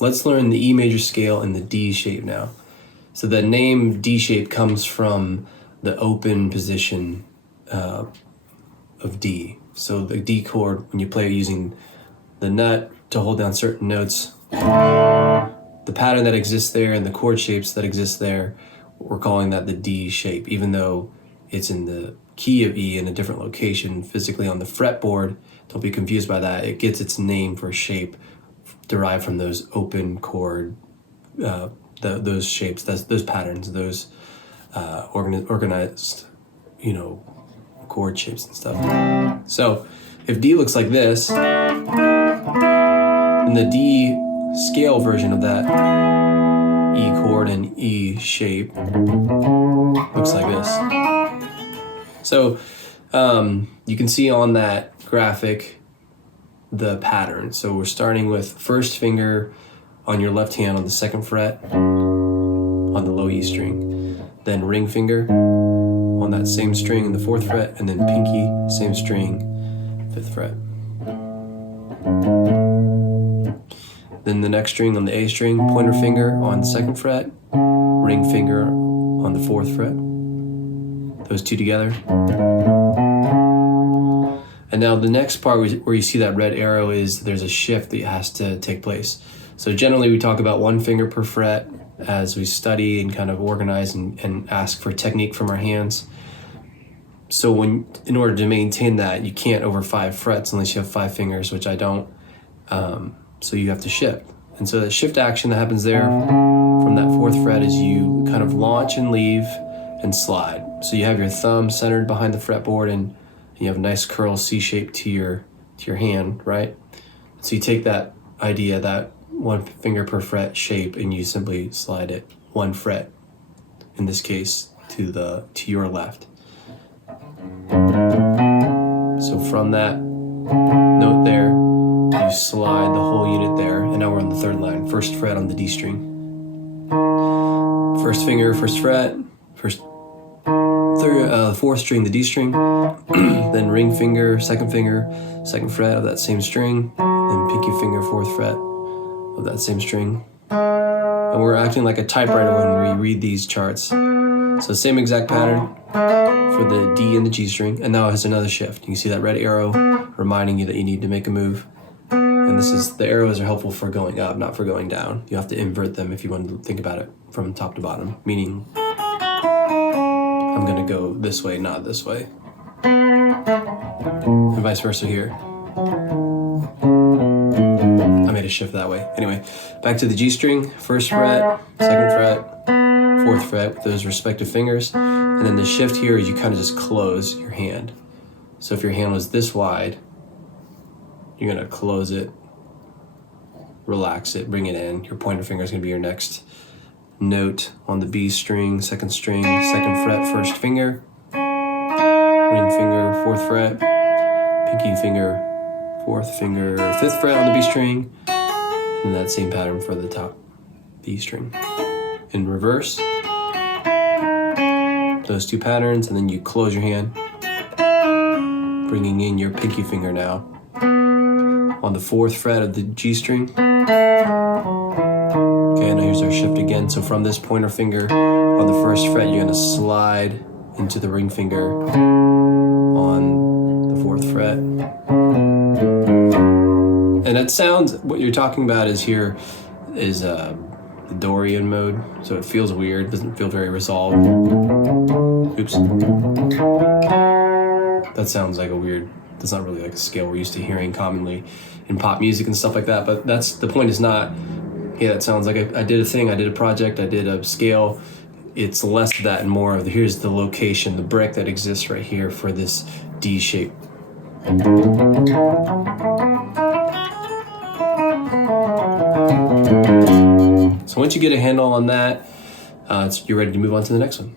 let's learn the E major scale and the D shape now. So the name D shape comes from the open position of D. So the D chord, when you play it using the nut to hold down certain notes, the pattern that exists there and the chord shapes that exist there, we're calling that the D shape, even though it's in the key of E in a different location physically on the fretboard. Don't be confused by that. It gets its name for shape derived from those open chord, those shapes, those patterns, those organized, chord shapes and stuff. So if D looks like this, then the D scale version of that E chord and E shape looks like this. So you can see on that graphic the pattern. So we're starting with first finger on your left hand on the 2nd fret on the low E string, then ring finger on that same string in the 4th fret, and then pinky, same string, 5th fret. Then the next string on the A string, pointer finger on 2nd fret, ring finger on the 4th fret. Those two together. And now the next part where you see that red arrow is there's a shift that has to take place. So generally we talk about 1 finger per fret as we study and kind of organize and ask for technique from our hands. So in order to maintain that, you can't over 5 frets unless you have 5 fingers, which I don't. So you have to shift. And so the shift action that happens there from that 4th fret is you kind of launch and leave and slide. So you have your thumb centered behind the fretboard and you have a nice curl C shape to your hand, right? So you take that idea, that 1 finger per fret shape, and you simply slide it 1 fret, in this case, to your left. So from that note there, you slide the whole unit there, and now we're on the 3rd line, 1st fret on the D string. 1st finger, 1st fret, 4th string, the D string, then ring finger, 2nd fret of that same string, then pinky finger, 4th fret of that same string. And we're acting like a typewriter when we read these charts. So same exact pattern for the D and the G string, and now it has another shift. You can see that red arrow reminding you that you need to make a move. And the arrows are helpful for going up, not for going down. You have to invert them if you want to think about it from top to bottom, meaning I'm gonna go this way, not this way. And vice versa here. I made a shift that way. Anyway, back to the G string, 1st fret, 2nd fret, 4th fret with those respective fingers. And then the shift here is you kind of just close your hand. So if your hand was this wide, you're gonna close it, relax it, bring it in. Your pointer finger is gonna be your next note on the B string, 2nd string, 2nd fret, 1st finger, ring finger, 4th fret, pinky finger, 4th finger, 5th fret on the B string, and that same pattern for the top B string. In reverse, those 2 patterns, and then you close your hand, bringing in your pinky finger now on the 4th fret of the G string. Okay, now here's our shift again. So from this pointer finger on the 1st fret, you're gonna slide into the ring finger on the 4th fret. And that sounds, what you're talking about is here is the Dorian mode. So it feels weird, doesn't feel very resolved. Oops. That sounds like that's not really like a scale we're used to hearing commonly in pop music and stuff like that. But the point is not, yeah, that sounds like I did a thing, I did a project, I did a scale. It's less of that and more of here's the location, the brick that exists right here for this D shape. So once you get a handle on that, you're ready to move on to the next one.